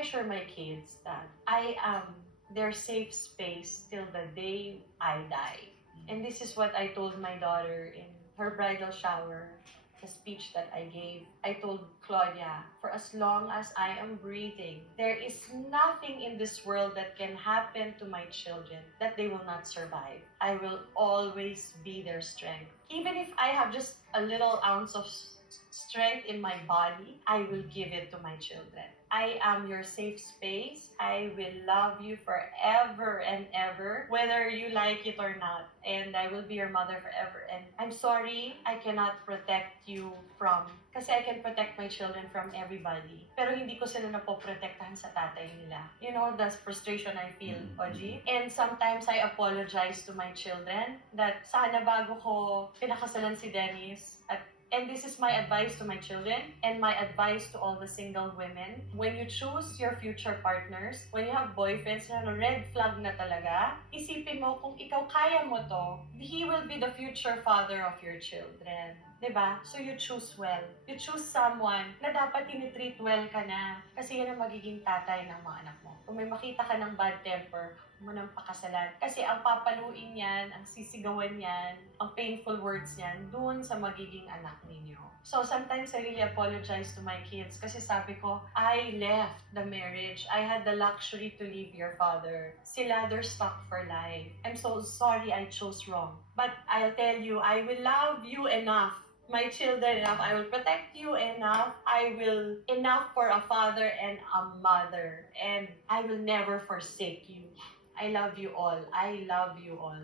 assure my kids that I am their safe space till the day I die. And this is what I told my daughter in her bridal shower, the speech that I gave. I told Claudia, for as long as I am breathing, there is nothing in this world that can happen to my children that they will not survive. I will always be their strength. Even if I have just a little ounce of strength in my body, I will give it to my children. I am your safe space. I will love you forever and ever, whether you like it or not. And I will be your mother forever. And I'm sorry, I cannot protect you from, kasi I can protect my children from everybody. Pero hindi ko sila napoprotektahan sa tatay nila. You know, that's frustration I feel, Oji. And sometimes I apologize to my children that sana bago ko pinakasalan si Dennis, and this is my advice to my children and my advice to all the single women. When you choose your future partners, when you have boyfriends na red flag na talaga, isipin mo kung ikaw kaya mo to, he will be the future father of your children. Diba? So you choose well. You choose someone na dapat tinitreat well ka na. Kasi yan ang magiging tatay ng mga anak mo. Kung may makita ka ng bad temper, mo nang pakasalan. Kasi ang papaluin yan, ang sisigawan yan, ang painful words yan, dun sa magiging anak ninyo. So sometimes I really apologize to my kids kasi sabi ko, I left the marriage. I had the luxury to leave your father. Sila, they're stuck for life. I'm so sorry I chose wrong. But I'll tell you, I will love you enough, my children enough. I will protect you enough. I will enough for a father and a mother. And I will never forsake you. I love you all. I love you all.